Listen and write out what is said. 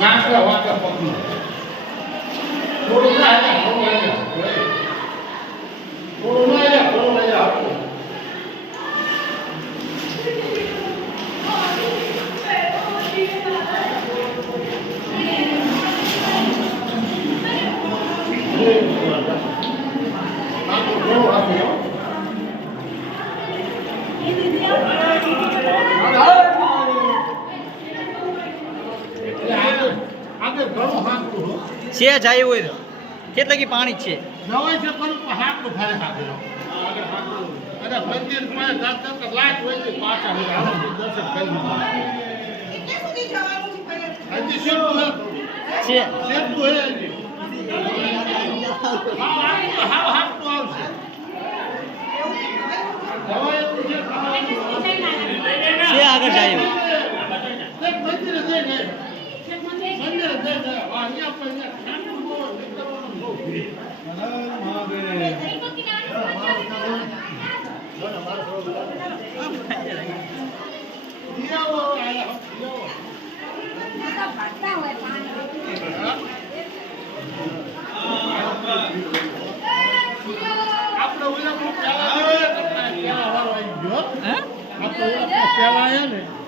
નાખલા વાકા પકડી થોડું ના થોડું લઈ જા થોડું લઈ જા છે જાય હોય તો કેટલા કી પાણી છે જવાય છે પણ હાકડું ફારે હાકડું અરે મંદિર માં જાત કે લાઈટ હોય છે પાછા હોય આવો દર્શન કરી એટલે સુધી જવાનું છે હજી શેઠું છે શેઠું હે હજી હાવ હાકડું આવશે જવાય એવું છે છે આગળ જાય એક મંદિરે જઈ ગયે મંદિરે જઈ ગયા અહીંયા પણ ઠંડુ બહુ નીકળવાનું બહુ ભીડ આપણે ઓલા પેલા વાળો આવી ગયો આપણે પેલા આયા ને